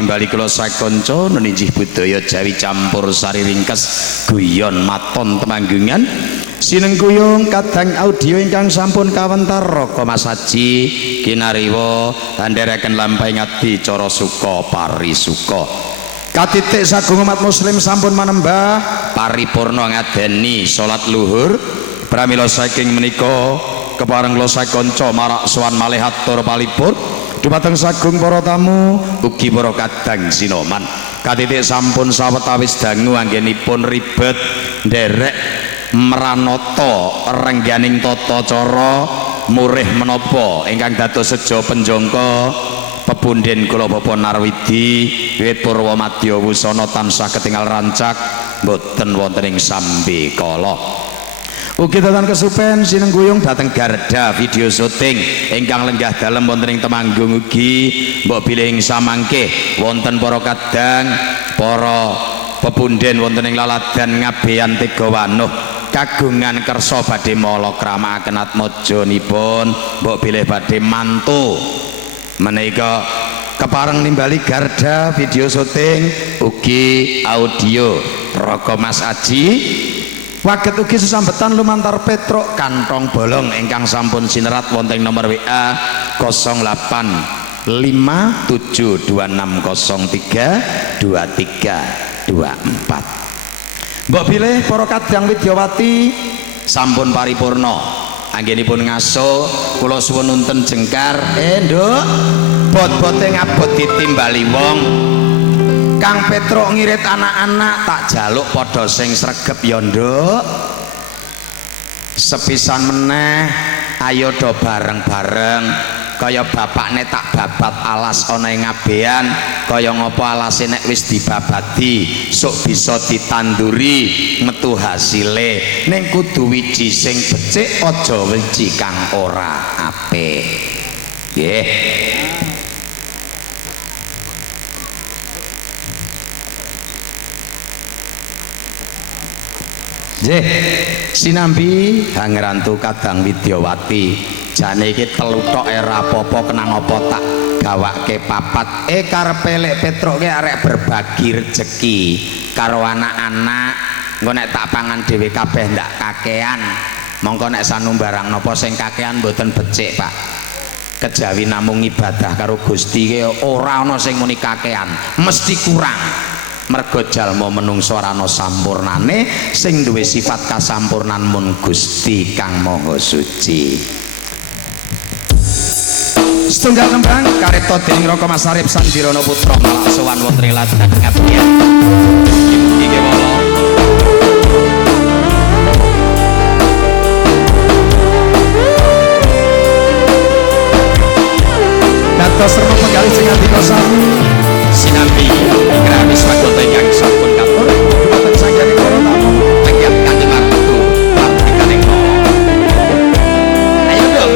nimbali kula sakonco ninjih budaya Jawi campur sari ringkes guyon maton temanggungan sinengguyung kadang audio ingkang sampun kawentar Raka Mas Haji kinariwa andharaken lampahi ngadi cara suka parisuka katitik sagung umat muslim sampun manembah paripurna ngadeni salat luhur pramila saking menika kepareng kula sakonco marak sowan malih atur palipur dumateng sagung para tamu ugi para kadang sinoman katitik sampun sawetawis dangu anggenipun ribet nderek meranata rengganing tata cara murih menapa ingkang dados seja penjangka pepunden kula Bapak Narwidi wiwit purwa madya wusana tansah ketingal rancak boten wonten ing sambe kala ugi datang kesupen sinengguyung dateng Garda video syuting ingkang lenggah dalem wonten ing Temanggung ugi mbok bilih ing samangke wonten para kadang para pepunden wonten ing laladan Ngabean Tegawanuh kagungan kersa badhe mala kramakaken atmajanipun mbok bilih badhe mantu menika kepareng nimbali Garda video syuting ugi audio Raka Mas Haji waget ugi sesambetan lumantar Petruk kantong bolong ingkang sampun sinerat wonten nomor WA 085726032324 mbok bilih para kadang Widyawati sampun paripurna anggenipun ngaso kula suwun nunten jengkar nduk bot-bote ngabot ditimbali wong Kang Petruk ngirit anak-anak tak jaluk padha sing sregep ya nduk sepisan meneh ayo do bareng-bareng kaya bapakne tak babat alas ana ing Ngabean kaya ngopo alase nek wis dibabadi sok bisa ditanduri metu hasile ning kudu wiji sing becik aja wiji kang ora apik nggih nggih sinambi hangrantu kadang Widyawati jane iki telu tok era apa-apa kenang apa tak gawake papat karepe lek Petruk ki arek berbagi rejeki karo anak-anak engko nek tak pangan dhewe kabeh ndak kakean mongko nek sanumbarang napa sing kakean mboten becik Pak kejawi namung ibadah karo Gusti ki ora ana sing muni kakean mesti kurang mergo jalma menungso ora ana sampurnane sing duwe sifat kasampurnan mun Gusti Kang Maha Suci setunggal tembang kareta dening Raka Mas Arif Sandirana Putra malak sowan wonten ing ladang Ngabean iki wala dados serta penggalih sing ati kosami sinambi gramis wakote ingkang sampun katur dumateng sanjane para tamu tegak kanthi martu partikaning ayo dong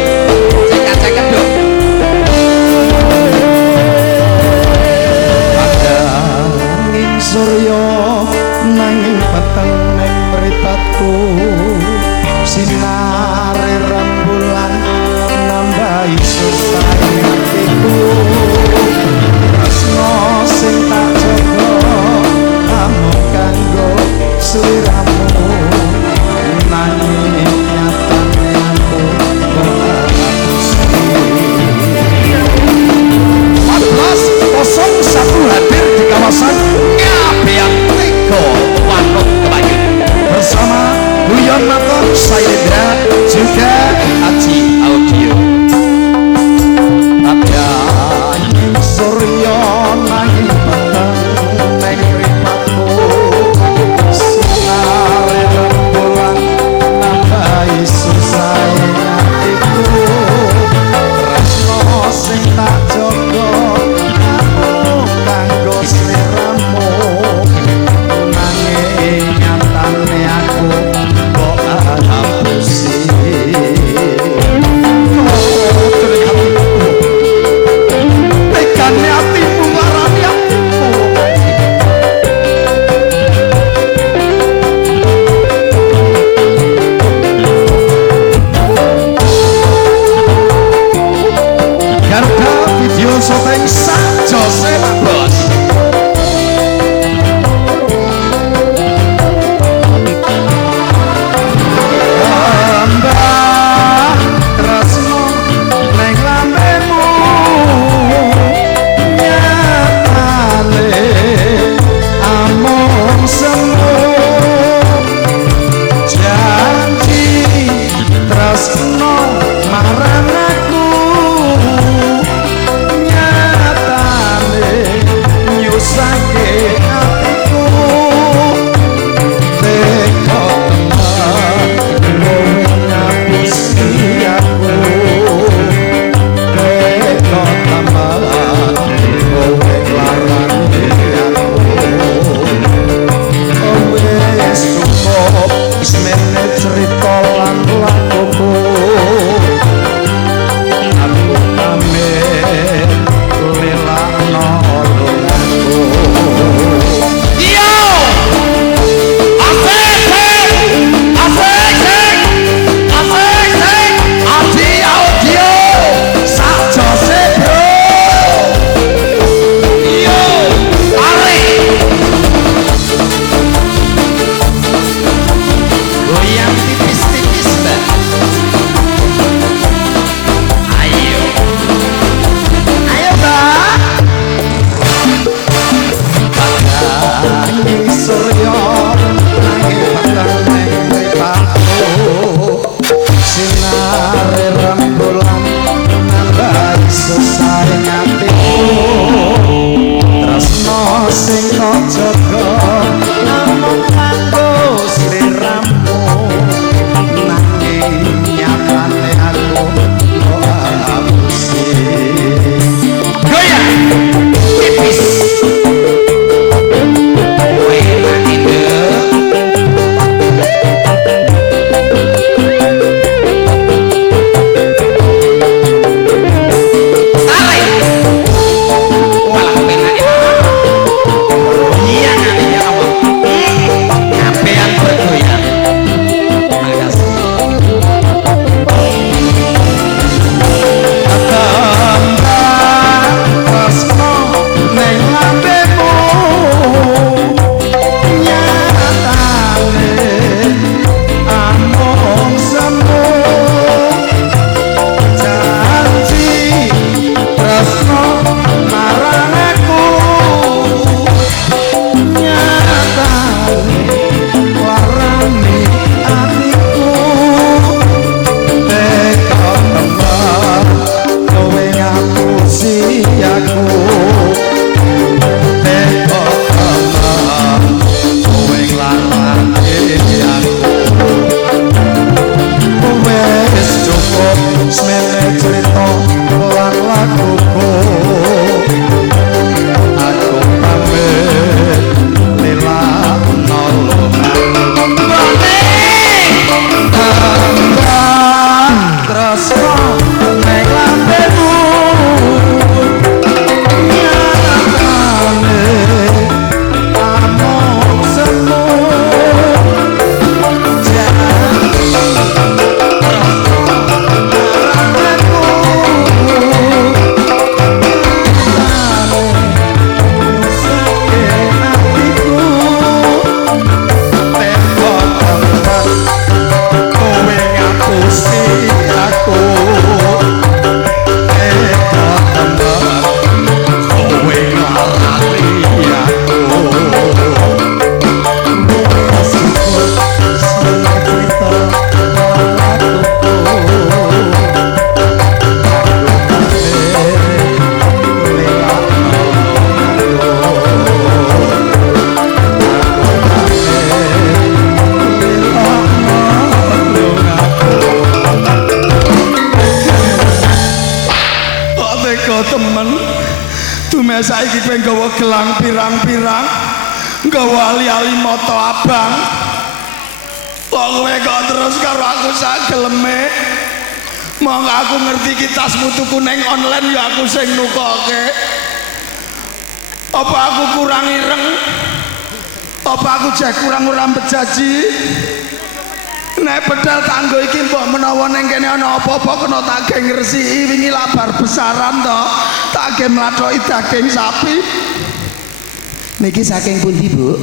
cekak-cekak dong padanging surya nanging peteng ning mripatku sinare rembulan nambahi susah atiku nggawa gelang pirang-pirang, nggawa ali-ali moto abang. Kok kowe kok terus karo aku sak geleme? Mong aku ngerti ki tasmu tuku neng online ya aku sing nukoke. Apa aku kurang ireng? Apa aku jek kurang ora bejaji? Nek pedal tanggo iki mbok menawa ning kene ana apa-apa kena tak ge ngresiki wingi labar besaran to. Tak ge mlathoki daging sapi. Niki saking pundi, Bu?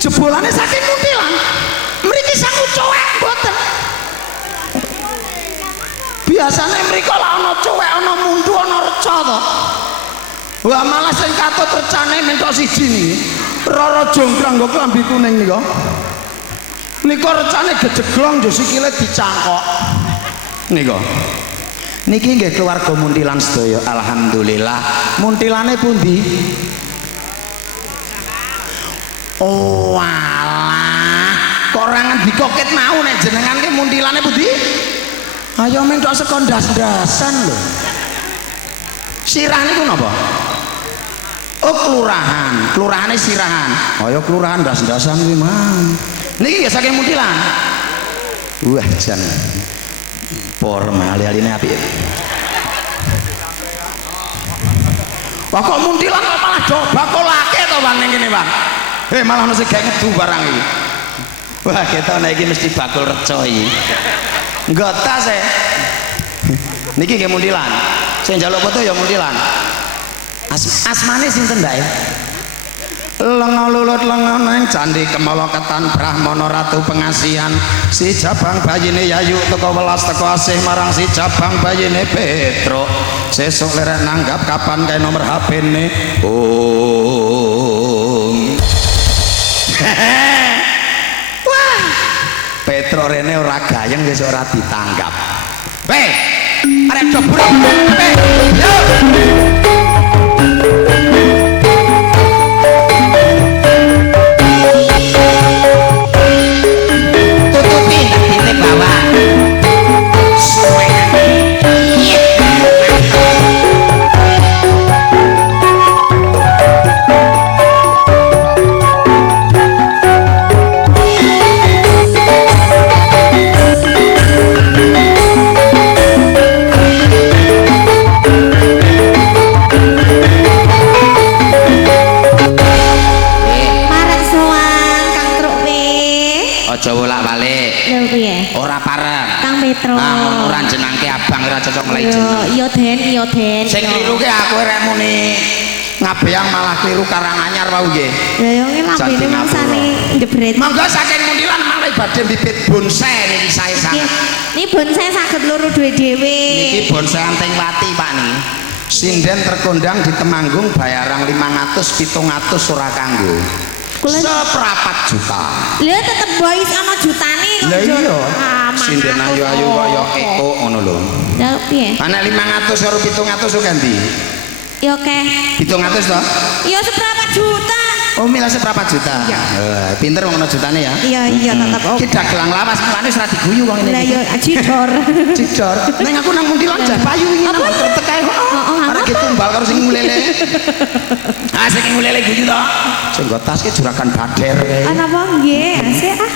Jebolane saking Muntilan. Mriki sangu cuek mboten. Biasane mriko lah ana cuek, ana mundu, ana reca to. Wah malah sing katut recane mentok siji niki. Rara jonggrang nggo klambi kuning nika. Nika recane gejeglong yo sikile dicangkok. Nika. Niki nggih keluarga Muntilan sedaya. Alhamdulillah. Muntilane pundi? Oh alah. Kok ora ngendika ket mau nek jenengan ki Muntilane pundi? Ayo mentok sekon das-dasan lho. Sirah niku napa? Oh kelurahan, kelurahane Sirahan. Ayo kelurahan das-dasan kuwi, Mam. Niki ya saking Muntilan. Wah, jan. Por ali-aline apik. Wah kok Muntilan kok malah do bakolake to Bang ning kene, Bang. Malah ono sing gak ngedu barang iki. Wah, ketone iki mesti bakul reca iki. Enggak tas e. Niki nggih Muntilan. Sing njaluk foto ya Muntilan. Asmane sinten Mbak? Lenga lulut lenga neng candi kemoloketan Brahmana Ratu Pengasihan. Si jabang bayine Yayu teko welas teko asih marang si jabang bayine Petruk. Sesuk lerek nanggap kapan kae nomor HP-ne. Wah. Petruk rene ora gayeng wis ora ditanggap. Weh, arek dobur. Yo. Aja bolak-balik. Lho piye? Ora pareng. Kang Petro. Ah, ora jenengke abang ora cocok mulai jeneng. Iya Den. Sing kliru ki aku rek muni Ngabeang malah kliru Karanganyar wau nggih. Lah yo nggih lambene mangsane njebret. Monggo saking Muntilan malah badhe bibit bonsai niki sae sanget. Niki bonsai saged loro dhewe-dhewe. Niki bonsai Anting Wati Pak niki. Sinden terkondang di Temanggung bayarang 500 700 ora kanggo. Seprapat juta. Lha tetep boys ana jutane kok. Lah iya. Sinden ayu-ayu kaya Eko ngono lho. Lah piye? Ana 500 karo 700 kok ganti? Ya oke. 700 toh? Ya seberapa juta? Oh, milih seberapa juta? Iya. Pinter wong ana jutane ya. Iya tetep oke. Ki dagelang lawas mulane wis ora diguyu wong ngene. Lah ya cidor. Cidor. Ning aku nang Muntilan jah payu iki nang teke. Arek ki tumbal karo sing mulele. Ah sing mulele guyu to. Sing nggo tas ki juragan bader kae. Ana apa nggih? Sik ah.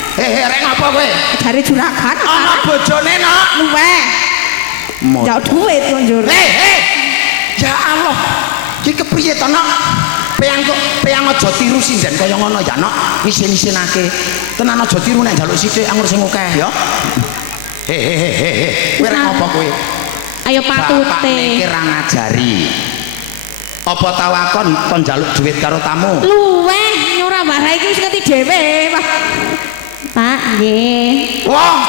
Rek ngapa kowe? Jare juragan. Ana bojone nok. Luweh. Jauh duit yo njur. Ya Allah. Ki kepriye to nok? Peyang aja tiru sinden kaya ngono ya nok. Isin-isinake. Tenan aja tiru nek njaluk sithik angur sing akeh ya. Kowe rek ngapa kowe? Ayo patute. Bapak iki ra ngajari. Apa tawakon kon njaluk duit karo tamu? Luweh ora marah iki wis ngerti dhewe, Pak. Pak, nggih. Wah,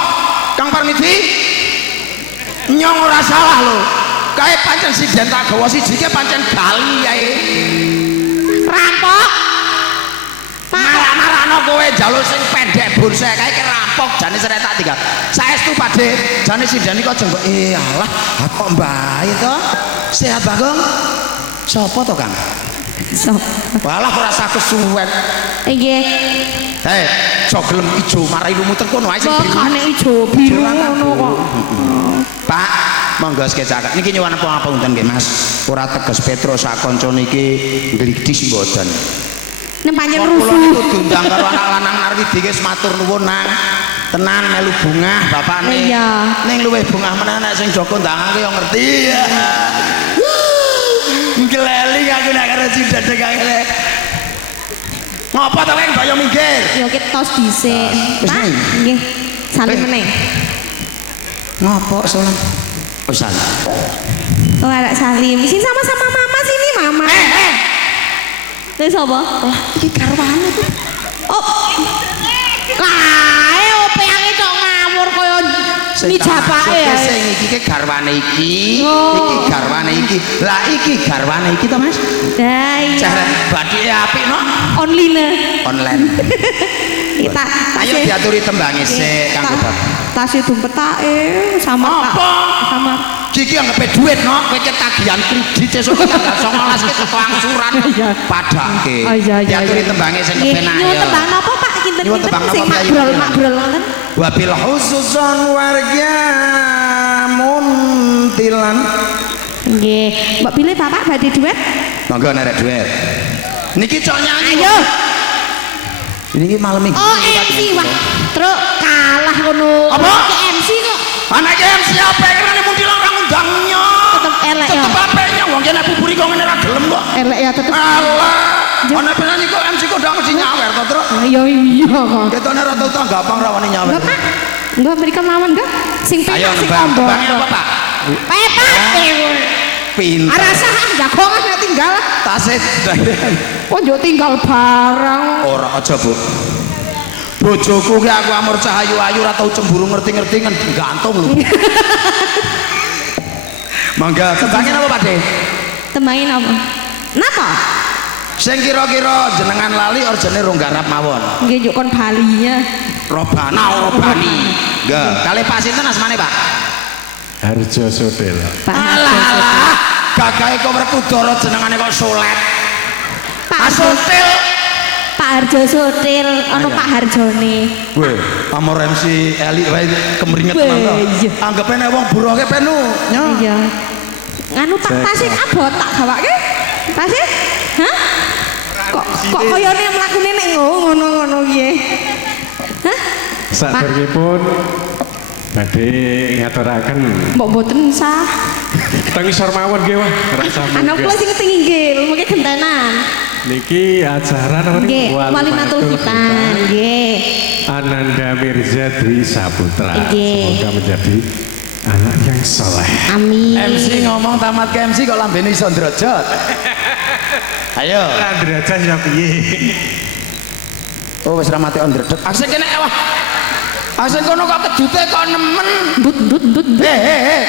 Kang Parmidi. Nyong ora salah lho. Kae pancen sinden tak gawa siji ki pancen gali kae. Rampok. Marah-marahno kowe njaluk sing pendek bonsai kae ki rampok jane seret tak tinggal. Saestu Pakde, jane sinden iki aja mbok alah, kok mbae to? Sehat Bagong? Sopo to, Kang? Sok. Walah ora usah kesuwen. Nggih. Hei, aja gelem ijo marai lumuter kono ae sing biru. Bakane ijo biru ngono kok. Pak, monggo skecak. Niki nyuwun pangapunten nggih Mas. Ora teges Petro sak kanca niki nglidis mboten. Nek pancen Kula rusuh. niku diundang karo anak lanang Narwidi wis matur nuwun nang tenan melu bungah bapakne. Iya. Ning luwih bungah meneh nek sing Joko ndangake yo ngerti. Ngeleli aku nek karo cinta ngene. Ngopo to weng kaya minggir? Ya kita tos dhisik. Wis Pak, neng. nggih. Salim meneh. Ngopo salam? Wis salam. Oh, arek salim. Sini sama-sama mama sini, mama. Ini sapa? Lah iki garwane iki. Oh. Kae opeange cok ngawur kaya ni japake ya. Sing iki ke garwane iki. Oh. Iki garwane iki. Lah iki garwane iki to Mas? Dah iya. Cara badhe apik no? Online. Kita Ayo diaturi tembange sik kanggo Bapak. tas itu petake sama Apa? sama Iki anggape duit no, kowe iki tagihan kredit sesuk tanggal 19 ki teko angsuran padake. Oh iya iya. Diaturi tembange sing kepenak Nyuwun ya. tembang napa Pak? Nyuwun Kinten-kinten tembang sing napa, Pak? mabrol wonten. Wabil khususon warga Muntilan. Nggih. Mbak pilih Bapak badhe duet? Monggo nek duit. Niki cok nyanyi. Ayo. Ini malam minggu. Oh MC wah. Truk kalah ngono. Apa? Ke MC kok. Anak MC apa ini Muntilan orang undangnya. Tetep elek ya. Tetep apenya wong kene buburi kok ngene ra gelem kok. Elek ya tetep. Alah. Ana penyanyi kok MC kok ndang mesti nyawer to, Truk. Ayo iya kok. Ketone ra tau gampang rawani nyawer. Enggak Pak. Enggak berikan mawon enggak? Sing Ayo penak sing nembang, tombol. nembangnya apa, Pak? Pepak. Pinter. Arasa jagongan nek tinggal. Tasit. Kok yo tinggal barang. Ora aja, Bu. Bojoku ki aku amur cahayu ayu ora tau cemburu ngerti-ngerti gantung lho. Mangga tembangin apa, Pak De? Tembangin apa? Napa? Sing kira-kira jenengan lali orjane rong garap mawon. Nggih yo kon balinya. Robani. Nggih, kalih Pak sinten asmane, Pak? Harjo Sodel. Pak Alah, gagahe kok Werkudara jenengane kok Solet. Pak Asotil. Pak Harjo Sotil, ono Pak Harjone. Weh, amor MC Eli wae kemringet tenan to. Iya. Anggepe nek wong buruke penu, nya. Iya. Nganu Pak tasik abot tak gawake? Tasik? Hah? Kok koyone mlakune nek ngono-ngono piye? Hah? Saderengipun badhe ngaturaken Mbok mboten sah. teng isor mawon nggih wah rasa Anak kula sing ketinggil, mungkin gentenan. niki acara napa Nggih, niku? Walimatul Khitan, nggih. Ananda Mirza Dwi Saputra. Nggih. Semoga menjadi anak yang soleh. Amin. MC ngomong tamat ke MC kok lambene iso ndrojot. Ayo. Lah derajat ya piye? Oh wis ra mati ndredeg. Asik kene wah. Asik kono kok kejute kok nemen. But.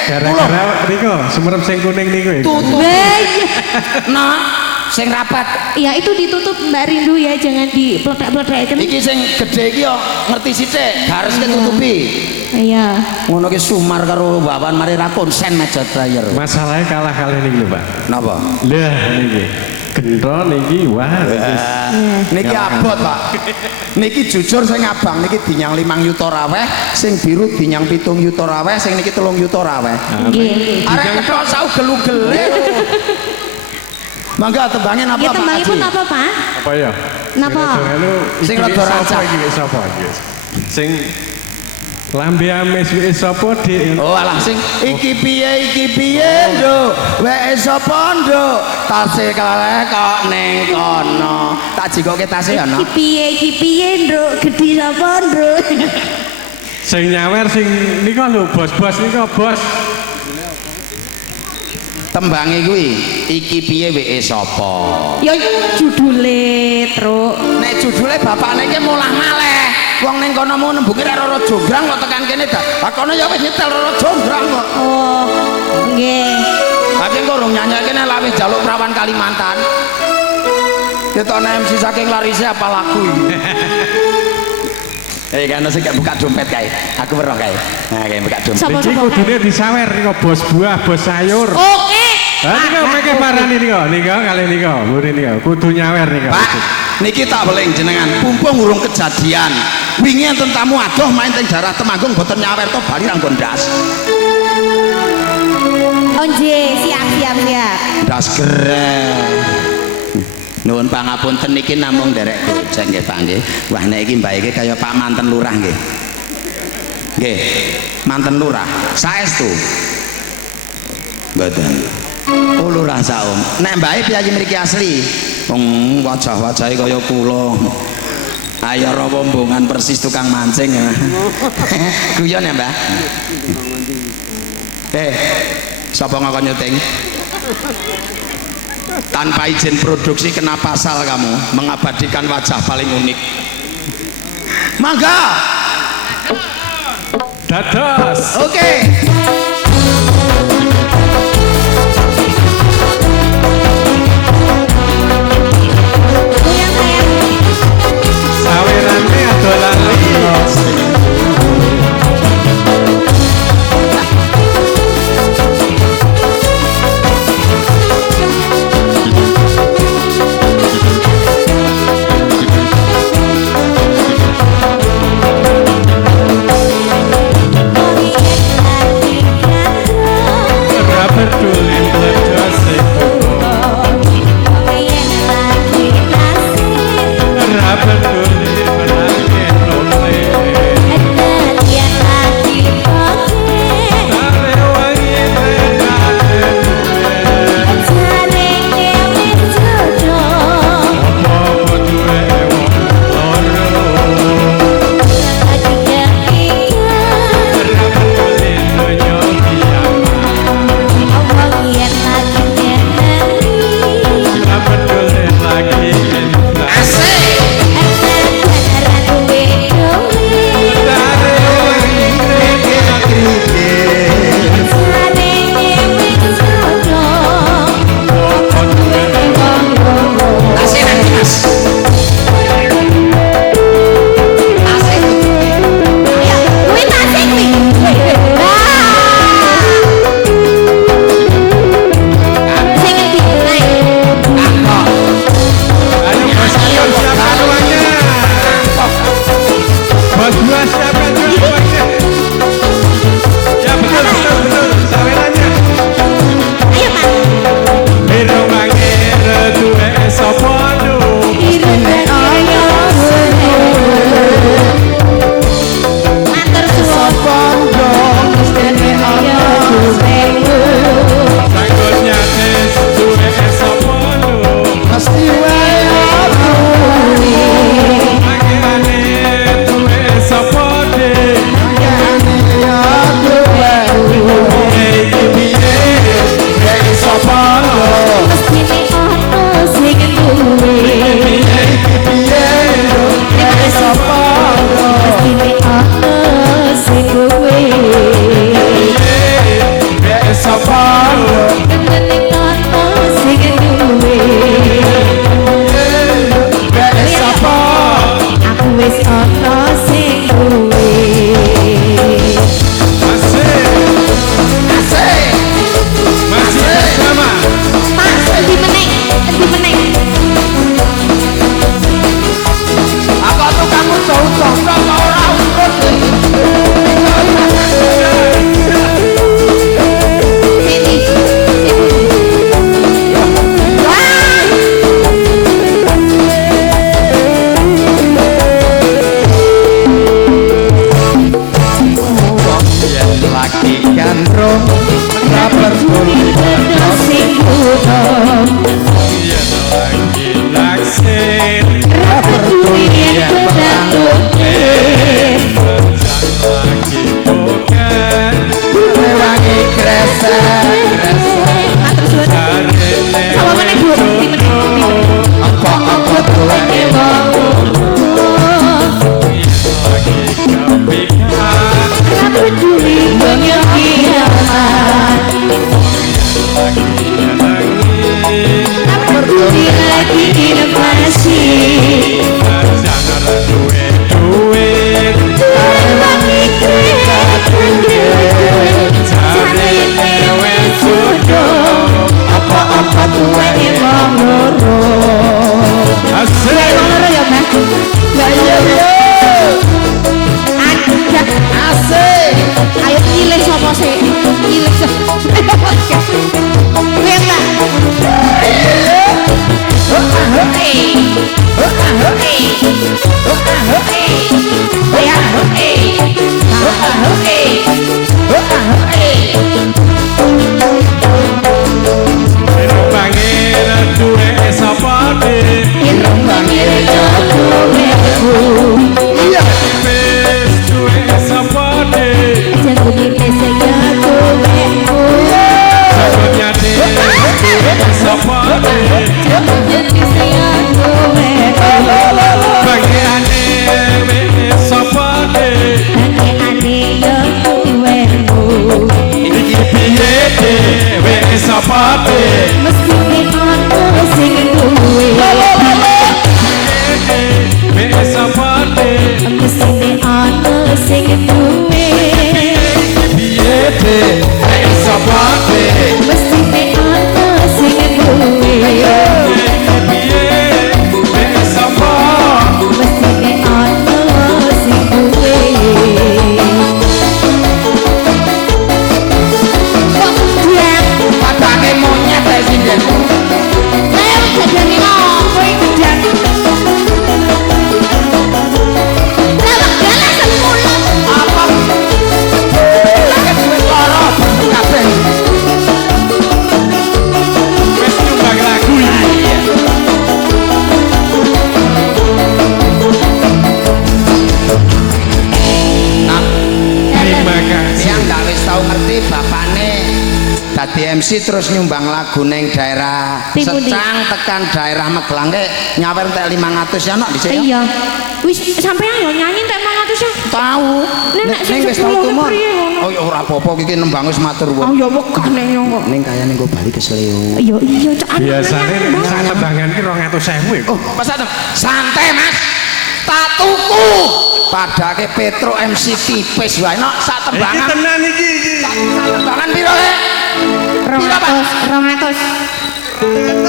Gara-gara niku semerep sing kuning niku ya. Tutup. Lah iya. Nah, sing rapat. Ya itu ditutup Mbak Rindu ya, jangan dipletek-pletekkan. Iki sing gedhe iki yo ngerti sithik, harus ketutupi. Iya. Ngono ki sumar karo bawan mari ra konsen meja player. Masalahnya kalah kali niki lho, Pak. Napa? Lah niki. Gentol niki wah niki. Niki abot, Pak. Niki jujur sing abang niki dinyang 5 yuta raweh, sing biru dinyang 7 yuta raweh, sing niki 3 yuta raweh. Nggih. Arek ketok sau gelu-gele. Mangga tembangin apa, Nggih Pak? tembangipun Haji? apa, Pak? Apa ya? Napa? Sing rada rancak. Iki sapa iki? Sing lambe amis wis sapa Dik? Oh alah sing iki piye nduk weke sapa nduk tase kaleh kok ning kono tak jikoke tase ana Iki piye, Nduk? Gedhi sapa, Nduk? Sing nyawer sing nika lho bos-bos nika bos. tembange kuwi iki piye weke sapa Ya judule, Truk. nek judule bapakne iki mulah maleh wong ning kono mau nembungi rara jonggrang kok tekan kene dah lah kono ya wis nyetel rara jonggrang kok Oh, nggih. tapi kok urung nyanyake nek lawis jaluk perawan Kalimantan ketone MC saking larisnya apa lagu iki kan sing buka dompet kae aku weruh kae nah kae buka dompet Sapa Iki sapa? kudune disawer nika bos buah, bos sayur. Oke. Lah nika mengke parani nika kalih nika murid nika kudu nyawer nika. Pak, niki tak weling jenengan, mumpung urung kejadian. Wingi enten tamu adoh main teng daerah Temanggung boten nyawer to bali nang ndas. Oh nggih, siap. Ndas keren. Nuwun pangapunten niki namung derek gojek nggih Pak nggih. Wah nek iki mbak iki kaya Pak manten lurah nggih. Nggih, manten lurah. Saestu. Mboten. Oh lurah saum. Nek mbake piyayi mriki asli. Wong wajah-wajahe kaya kula. Ayo rombongan persis tukang mancing. Guyon ya, Mbah? Sapa ngakon nyuting? Tanpa izin produksi kena pasal kamu mengabadikan wajah paling unik. Mangga. Dados. Oke. Sawerane adolan lios. dhewe sapa te mesti ana sing duwe dhewe sapa te mesti ana sing duwe piye dhewe sapa te mesti ana sing duwe piye dhewe sapa mesti ana sing duwe kok dia Padane monyet ae sinden. ayo jadiane ngopo iki dan lawak dalan sepuluh Apa? Lagi duit loro kabeh. wis nyumbang lagu iki Nah, terima kasih yang nggak wis tau ngerti bapakne dadi MC terus nyumbang lagu neng daerah Di pundi? Secang tekan daerah Magelang ke nyawer entek 500 ya nok dhisik ya. iya wis sampean yo nyanyi entek 500 ya Tahu. Nek sing Ning wis tau 10 tumon. priye ngono? Oh ya ora apa-apa iki nembang wis matur oh wong. ya wegah nek kok Ning kayane nggo bali ke Sleo. iya iya cak biasane nek sak tembangan ki 200.000 Oh, Mas Adem, santai Mas. Tak tuku. Padake Petro MC tipis wae nok sak iki tembangan. tenan iki Sak tembangan piro he? Piro, Pak? 200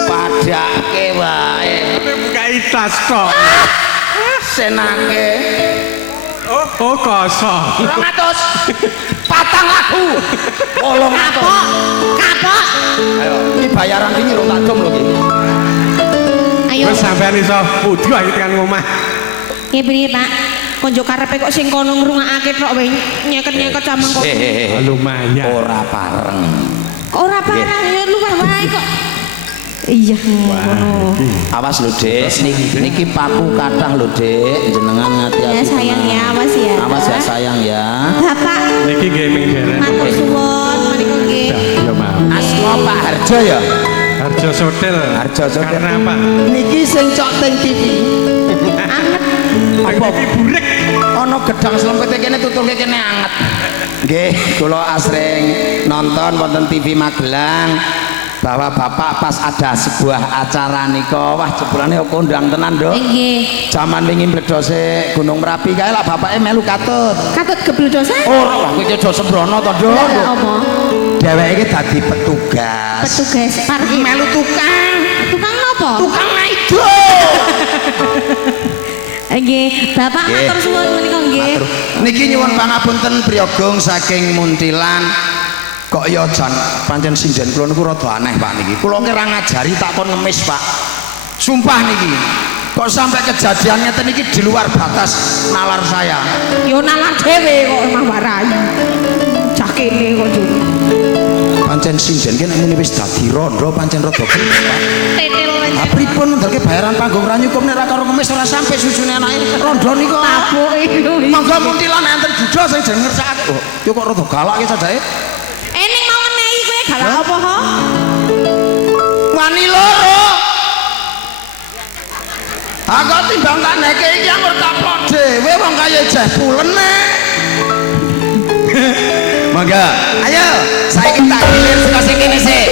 Padake wae. buka tas kok Senake oh kosong 200 patang lagu 800 kapok ayo ini bayaran ini lo tak dom lo ini ayo wis sampean iso pudu ayo tekan omah ya priye Pak konjo karepe kok sing kono ngrungokake tok wae nyeket-nyeket sameng kok lumayan ora pareng kok ora parah ya luwih wae kok iya ngono awas lo dek niki paku kathah lo dek jenengan ya ngati-hati sayang ya awas ya awas ya sayang ya Bapak niki nggih ning jalan matur suwun menika nggih ya maaf asma Pak Harjo ya Harjo Sotel Harjo Sotel. karena apa niki sing cok teng TV anget apa TV burek ono gedang selempete kene tutulke kene anget nggih kula asring nonton wonten TV Magelang bahwa bapak pas ada sebuah acara nika wah jebulane kondang tenan nduk nggih jaman wingi mledose Gunung Merapi kae lah bapake melu katut katut gebledose ora wah kowe aja sembrono to nduk apa dheweke iki dadi petugas petugas parkir melu tukang tukang napa tukang maido nggih Bapak Nggih. matur suwun menika nggih niki nyuwun pangapunten Priyogung saking Muntilan kok ya jan pancen sinden kula niku rada aneh Pak niki kula ki ora ngajari tak kon ngemis Pak sumpah niki kok sampai kejadian ngeten niki di luar batas nalar saya yo nalar dhewe kok emang warai cah kene kok jane pancen sinden ki nek muni wis dadi rondo pancen rada gelem Pak tetel ha pripun ndelke bayaran panggung ra nyukup nek ra karo ngemis ora sampe susune anake rondo niku tapuk iku monggo Muntilan enten judo sing jeneng ngersakake oh yo kok rada galak ki sadake eneng mau ngenehi kowe galak apa ho wani loro aku timbang tak neke iki anggur taplok dhewe wong kaya jeh pulene mangga ayo saiki tak gilir saka sing kene sik